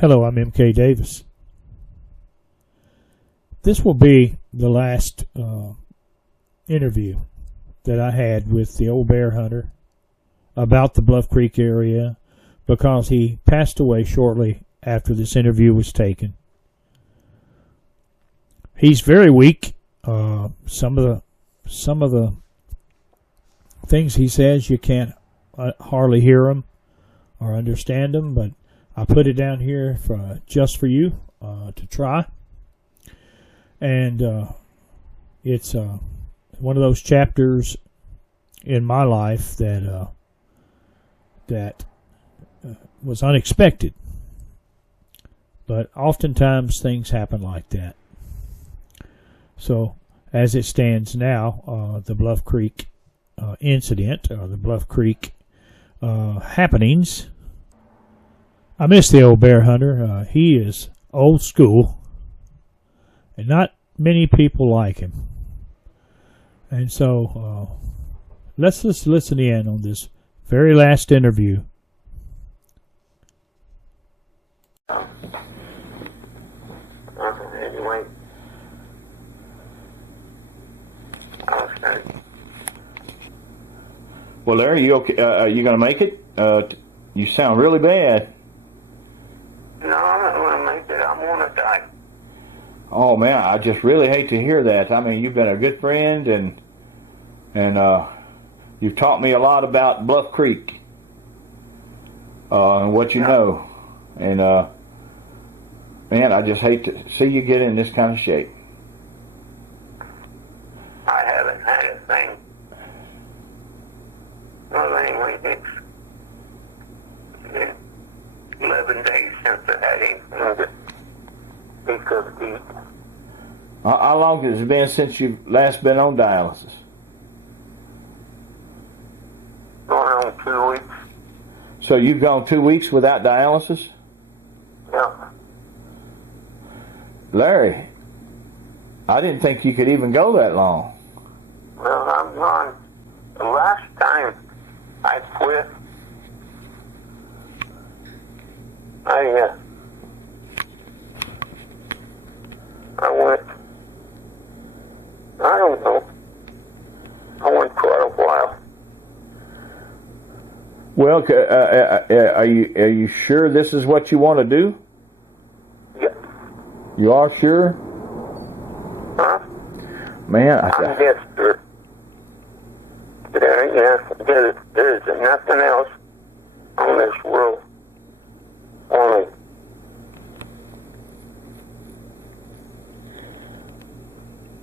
Hello, I'm MK Davis. This will be the last interview that I had with the old bear hunter about the Bluff Creek area, because he passed away shortly after this interview was taken. He's very weak. Some of the things he says, you can't hardly hear them or understand them, but I put it down here just for you to try. And it's one of those chapters in my life that was unexpected. But oftentimes things happen like that. So as it stands now, the Bluff Creek incident, or the Bluff Creek happenings, I miss the old bear hunter. He is old school, and not many people like him. And so let's just listen in on this very last interview. Anyway, well, Larry, you okay? You gonna make it? You sound really bad. no, I'm not going to make it. I'm going to die. Oh man, I just really hate to hear that. I mean, you've been a good friend, and you've taught me a lot about Bluff Creek and what you know. And man, I just hate to see you get in this kind of shape. I haven't had a thing. Well, anyway, it's 11 days since I had anything that he could eat. How long has it been since you've last been on dialysis? Going on 2 weeks. So you've gone 2 weeks without dialysis? Yeah. Larry, I didn't think you could even go that long. Well, I'm gone. The last time I quit, I went, I don't know, I went quite a while. Well, are you sure this is what you want to do? Yeah. You are sure? Huh? Man, I'm desperate. There's nothing else on this world for me.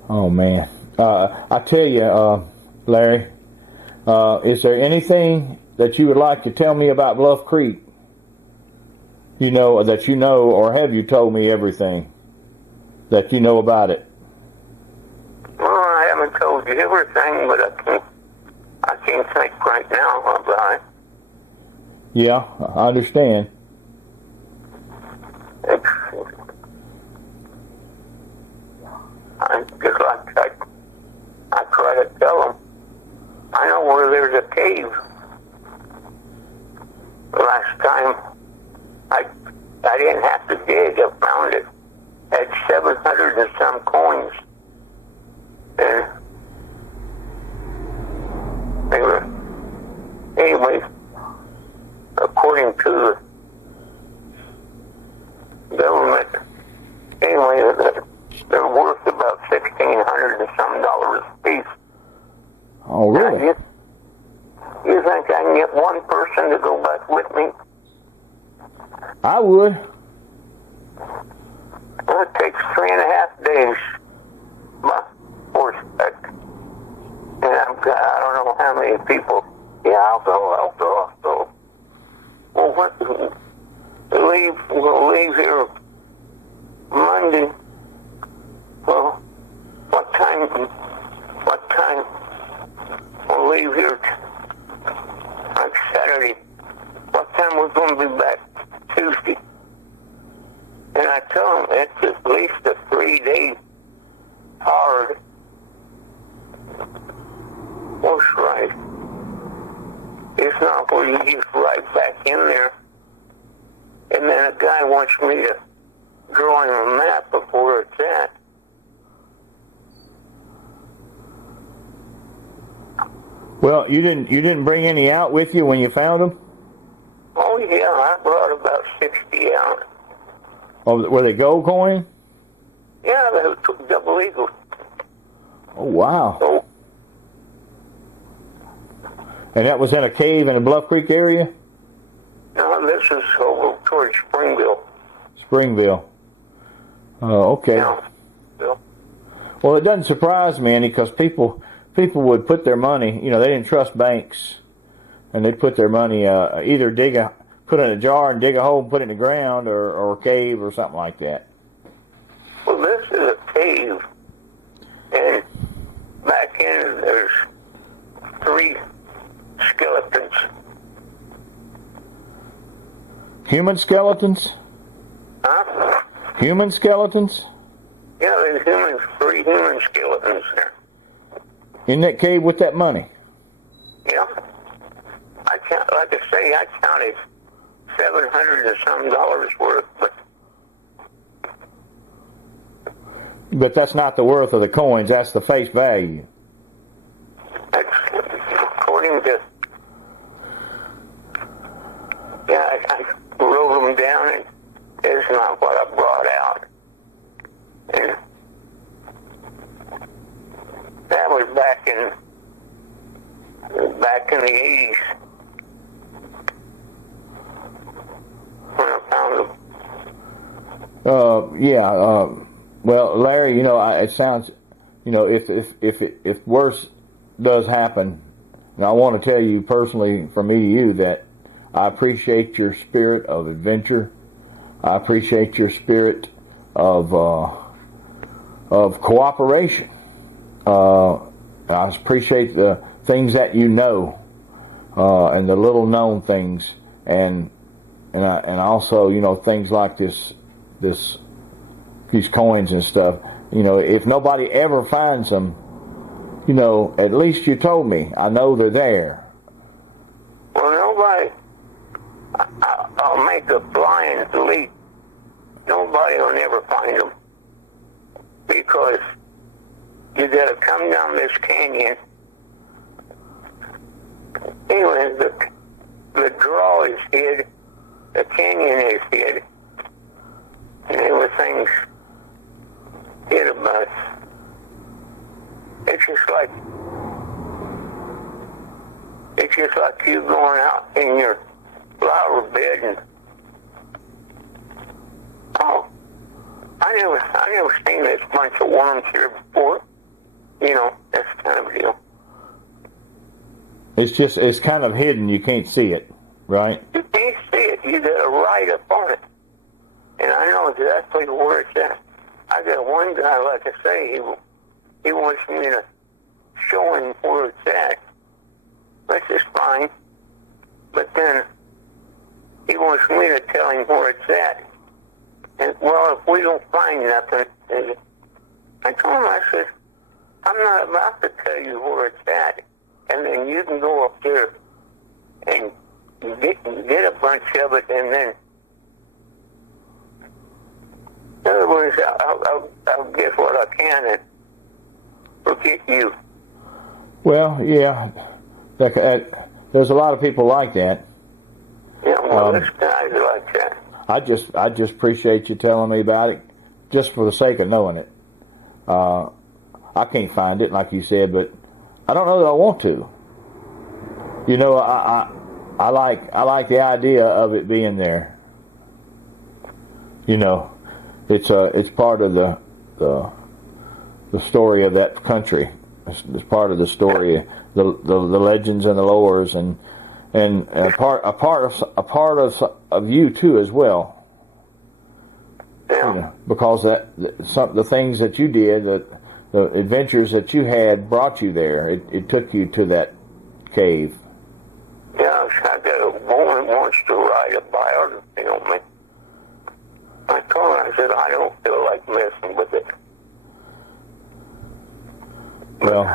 Oh man, I tell you, Larry, is there anything that you would like to tell me about Bluff Creek? You know, that you know, or have you told me everything that you know about it? Well, I haven't told you everything, but I can't think right now about it. Yeah, I understand. I'm just like I try to tell them. I know where there's a cave. Last time I didn't have to dig. I found it. Had 700 and some coins. And anyway, according to the government, anyway, they're worth about $1,600 and some dollars a piece. Oh, really? Now, you think I can get one person to go back with me? I would. Well, it takes 3.5 days by horseback. And I don't know how many people. Yeah, I'll go. Well, we'll leave here Monday. Well, what time? We'll leave here like Saturday. What time we're going to be back? Tuesday. And I tell them it's at least a 3-day hard. What's right? It's not where you just right back in there. And then a guy wants me to draw him a map of where it's at. Well, you didn't bring any out with you when you found them? Oh yeah, I brought about 60 out. Oh, were they gold coin? Yeah, they were double eagle. Oh, wow. So, And that was in a cave in the Bluff Creek area? no, this is over towards Springville. Springville. Oh, okay. Yeah. Bill. Well, it doesn't surprise me any, because people would put their money, they didn't trust banks, and they'd put their money, either put it in a jar and dig a hole and put it in the ground, or a cave or something like that. Well, this is a cave, and back in there's 3 skeletons. Human skeletons? Huh? Human skeletons? Yeah, there's 3 human skeletons there. In that cave with that money? Yeah. Like I say, I counted $700 and some dollars worth, But that's not the worth of the coins, that's the face value. that's according to, yeah, I wrote them down, and it's not what I brought out. And that was back in the 80s when I found them. Well, Larry, it sounds, if worse does happen, and I want to tell you personally, from me to you, that I appreciate your spirit of adventure. I appreciate your spirit of cooperation. I appreciate the things that you know, and the little known things, and also things like these coins and stuff. If nobody ever finds them, at least you told me. I know they're there. Well, nobody, I'll make a flying leap. Nobody will never find them, because you got to come down this canyon. Anyway, the draw is hid, the canyon is hid, and everything's hid about. It's just like you going out in your flower bed and, oh, I never seen this bunch of worms here before. That's kind of a deal. It's kind of hidden. You can't see it, right? You can't see it. You got to ride up on it. And I know exactly where it's at. I got one guy, like I say, he wants me to show him where it's at. Which is fine. But then he wants me to tell him where it's at. And, well, if we don't find nothing, I told him, I said, I'm not about to tell you where it's at. And then you can go up there and get a bunch of it, and then, in other words, I'll get what I can and forget you. Well, yeah, there's a lot of people like that. Yeah, well, this guy's like that. I just appreciate you telling me about it, just for the sake of knowing it. I can't find it, like you said, but I don't know that I want to. I like the idea of it being there. It's part of the story of that country. It's part of the story, the legends and the lores, and a part of you too as well. Yeah. Because the things that you did, the adventures that you had brought you there. It took you to that cave. Yeah, I got a woman wants to write a biography on me. I told her, I said, I don't feel like messing with it. Well,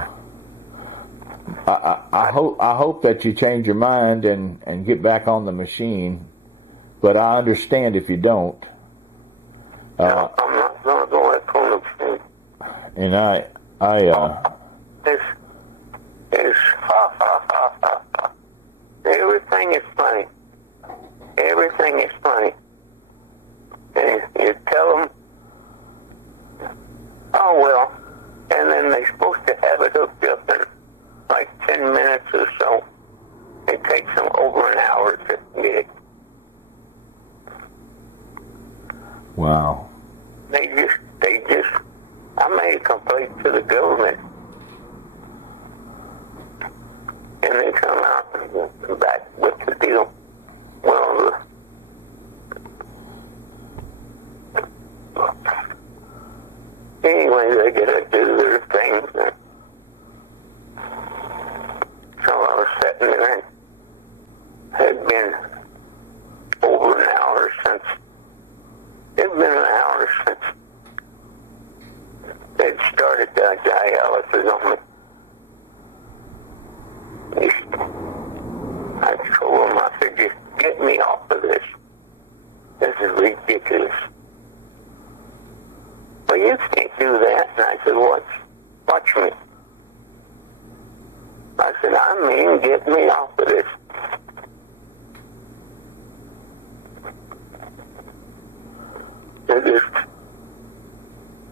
I hope that you change your mind and get back on the machine, but I understand if you don't. No, I'm not going to go that kind of thing. And It's ha, ha, ha, ha, ha. Everything is funny. Everything is funny. And you tell them, oh, well, and then they're supposed to have it hooked up in like 10 minutes or so. It takes them over an hour to get it. wow. They just, I made a complaint to the government. And they come out and back with the deal. Well, anyway, they gotta do their things. So I was sitting there and had been over an hour since, it'd been an hour since they'd started dialysis on me. I told them, I said, just get me off of this. This is ridiculous. Well, you can't do that. And I said, watch me. I said, I mean, get me off of this. They're just,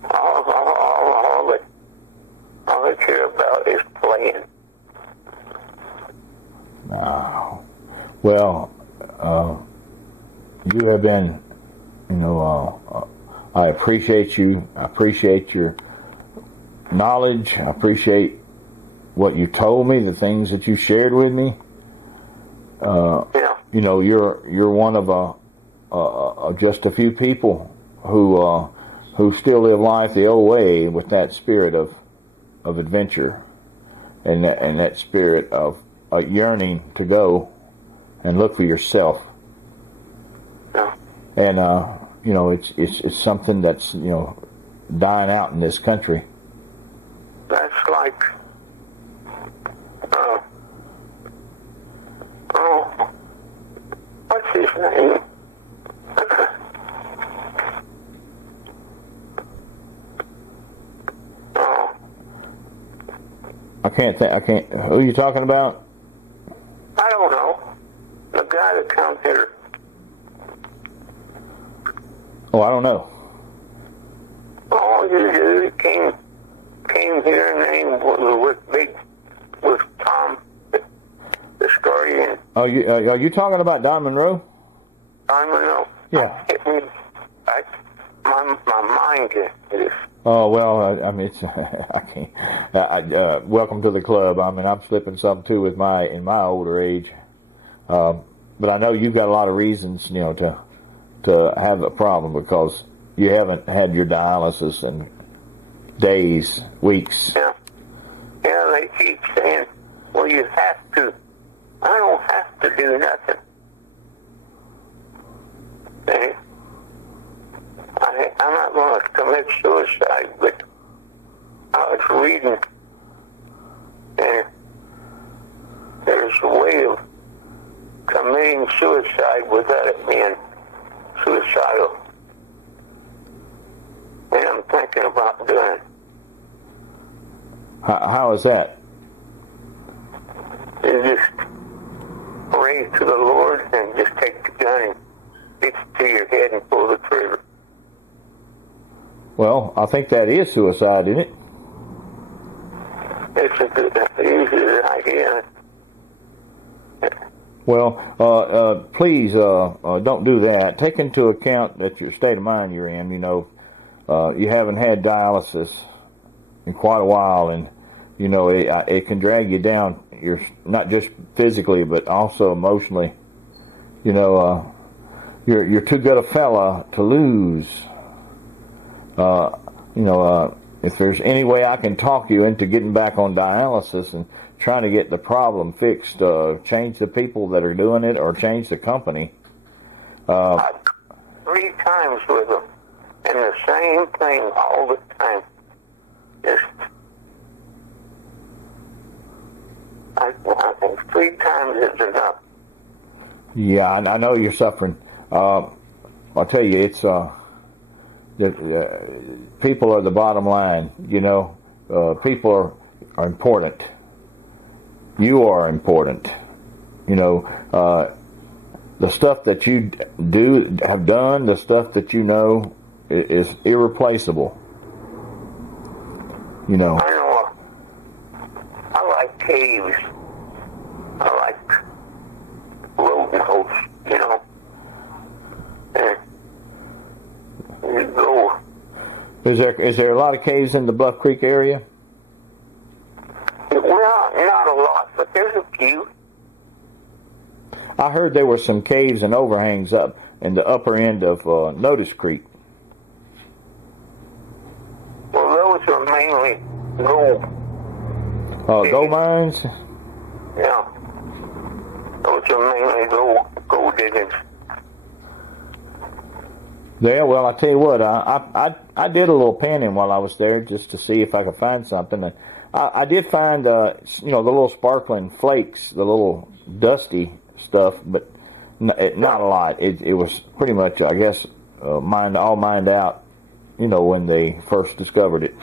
all they care about is playing. Oh. Well, you have been, I appreciate you. I appreciate your knowledge. I appreciate what you told me, the things that you shared with me. Yeah. You're one of just a few people who still live life the old way with that spirit of adventure and that spirit of yearning to go and look for yourself. Yeah. And it's something that's dying out in this country. That's like, what's his name? I can't. Who are you talking about? I don't know. The guy that comes here. Oh, I don't know. Oh, he came here and then with Tom, the Scorpion. Oh, are you talking about Don Monroe? I don't know. Yeah. My mind is. Oh well, I mean, it's I can't. Welcome to the club. I mean, I'm slipping some too in my older age, but I know you've got a lot of reasons, to have a problem because you haven't had your dialysis in days, weeks. Yeah. Yeah, they keep saying, well, you have to. I don't have to do nothing. Okay? I'm not going to commit suicide, but I was reading, and there's a way of committing suicide without it being suicidal. And I'm thinking about doing it. How is that? You just pray to the Lord and just take the gun and stick it to your head and pull the trigger. Well, I think that is suicide, isn't it? It's a good idea. Well, please don't do that. Take into account that your state of mind you're in. You haven't had dialysis in quite a while, and it can drag you down. You're not just physically, but also emotionally. You're too good a fella to lose. If there's any way I can talk you into getting back on dialysis and trying to get the problem fixed, change the people that are doing it or change the company. 3 times with them, and the same thing all the time. Just, I think 3 times is enough. Yeah, I know you're suffering I'll tell you, it's people are the bottom line. You know, people are important. You are important. You know, the stuff that you have done, the stuff that you know, is irreplaceable. You know. I know. I like caves. I like rodent hosts, you know. And you go. Is there a lot of caves in the Bluff Creek area? Well, not a lot, but there's a few. I heard there were some caves and overhangs up in the upper end of Notice Creek. Well, those are mainly gold. Gold mines? Yeah. Those are mainly gold diggings. Yeah, well, I tell you what, I did a little panning while I was there just to see if I could find something. And I did find, you know, the little sparkling flakes, the little dusty stuff, but not a lot. It was pretty much, I guess, all mined out, you know, when they first discovered it.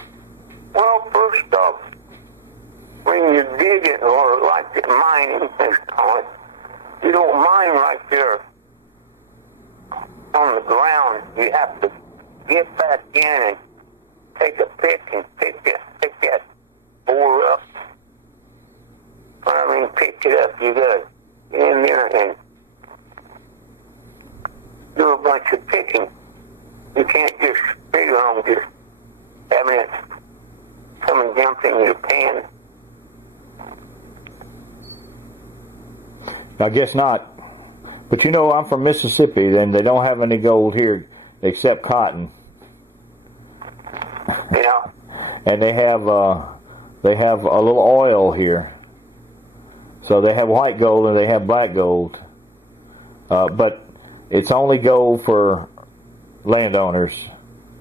Well, first off, when you dig it, or like the mining, they call it, you don't mine right there on the ground. You have to get back in and take a pick and pick that ore up. I mean, pick it up. You got to get in there and do a bunch of picking. You can't just figure on just having it come and jump in your pan. I guess not. But you know, I'm from Mississippi, and they don't have any gold here except cotton. Yeah. And they have a little oil here. So they have white gold and they have black gold. But it's only gold for landowners.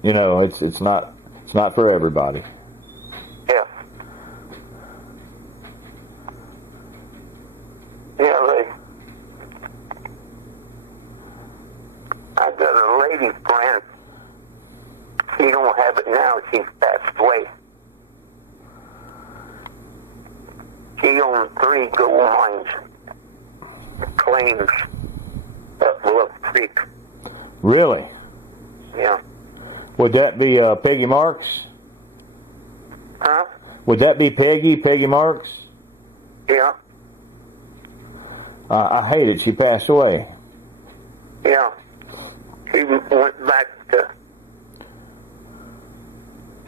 You know, it's not for everybody. Yeah. Yeah, I got a lady friend. She don't have it now. She's passed away. She owned 3 gold mines, claims up Bluff Creek. Really? Yeah. Would that be Peggy Marks? Huh? Would that be Peggy Marks? Yeah. I hate it. She passed away. Yeah. She went back to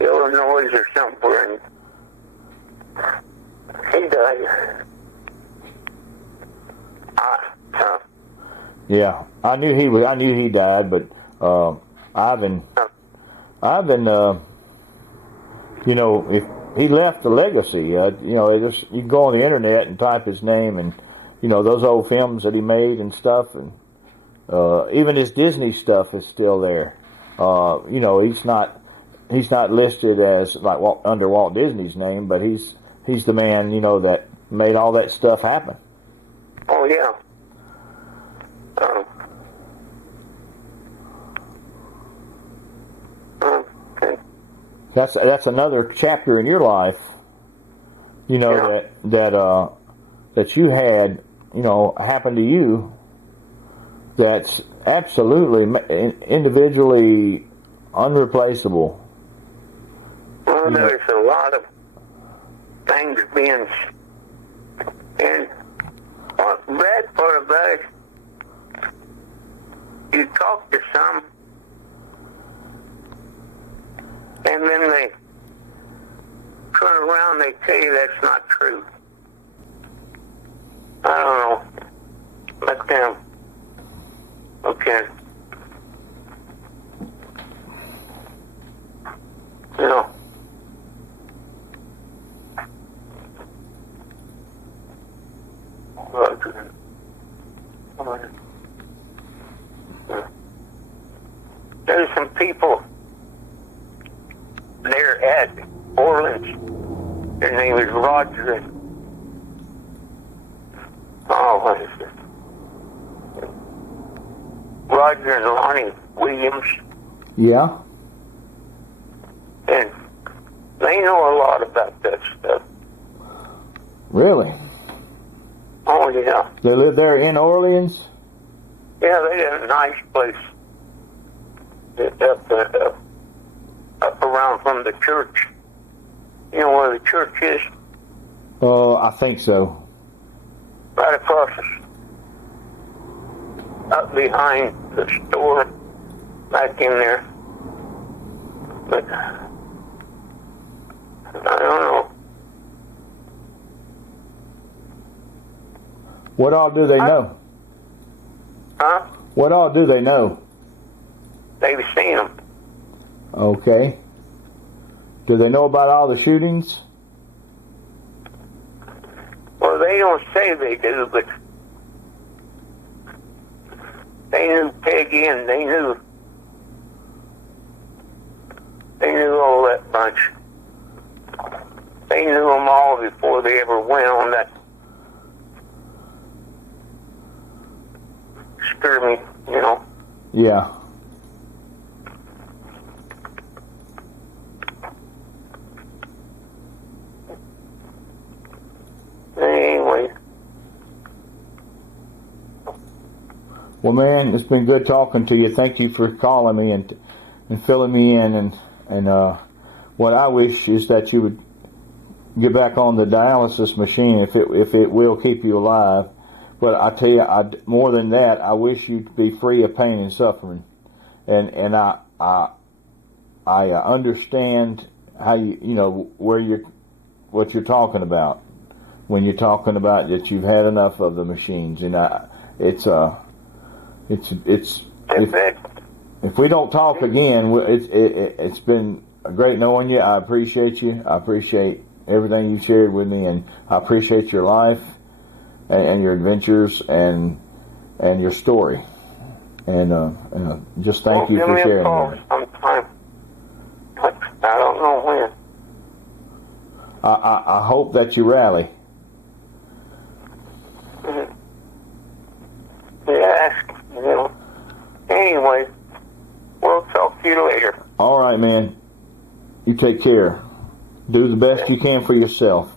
Illinois or somewhere, and he died. Yeah, I knew he died, but I've been, you know, if he left a legacy, you know, you can go on the internet and type his name, and you know those old films that he made and stuff, and even his Disney stuff is still there. You know, he's not listed as like under Walt Disney's name, but he's the man, you know, that made all that stuff happen. Oh yeah. Okay. That's another chapter in your life, you know, Yeah. that you had, you know, happen to you. That's absolutely individually unreplaceable. Well, there's a lot of things being, and what's bad part about it, you talk to some, and then they turn around, they tell you that's not true. I don't know. Let them. Okay. You know. There's some people there at Orleans. Their name is Roger. And, what is it? Roger and Lonnie Williams, Yeah. and they know a lot about that stuff. Really? Oh, yeah. They live there in Orleans? Yeah, they got a nice place up around from the church. You know where the church is? I think so. Right across up behind the store, back in there. But I don't know. What all do they know? Huh? What all do they know? They've seen them. Okay. Do they know about all the shootings? Well, they don't say they do, but they knew Peggy, and they knew all that bunch. They knew them all before they ever went on that skirmish, you know. Yeah. Anyway. Well, man, it's been good talking to you. Thank you for calling me and filling me in. And what I wish is that you would get back on the dialysis machine if it will keep you alive. But I tell you, more than that, I wish you'd be free of pain and suffering. And I understand how you know what you're talking about when you're talking about that you've had enough of the machines. And if we don't talk again, it's been great knowing you. I appreciate you. I appreciate everything you shared with me, and I appreciate your life and your adventures and your story. And just thank you for sharing. Give me a call sometime. I don't know when. I hope that you rally. Mm-hmm. Yeah, you know. Anyway, we'll talk to you later. All right, man. You take care. Do the best you can for yourself.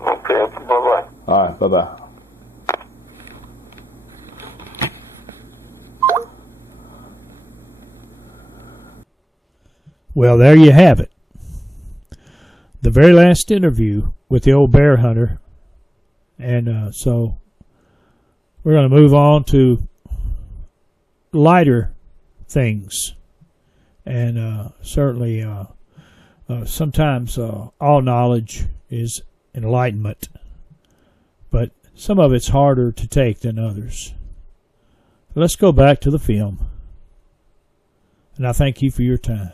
Okay, bye-bye. All right, bye-bye. Well, there you have it. The very last interview with the old bear hunter. And so we're going to move on to lighter things. And certainly sometimes all knowledge is enlightenment. But some of it's harder to take than others. Let's go back to the film. And I thank you for your time.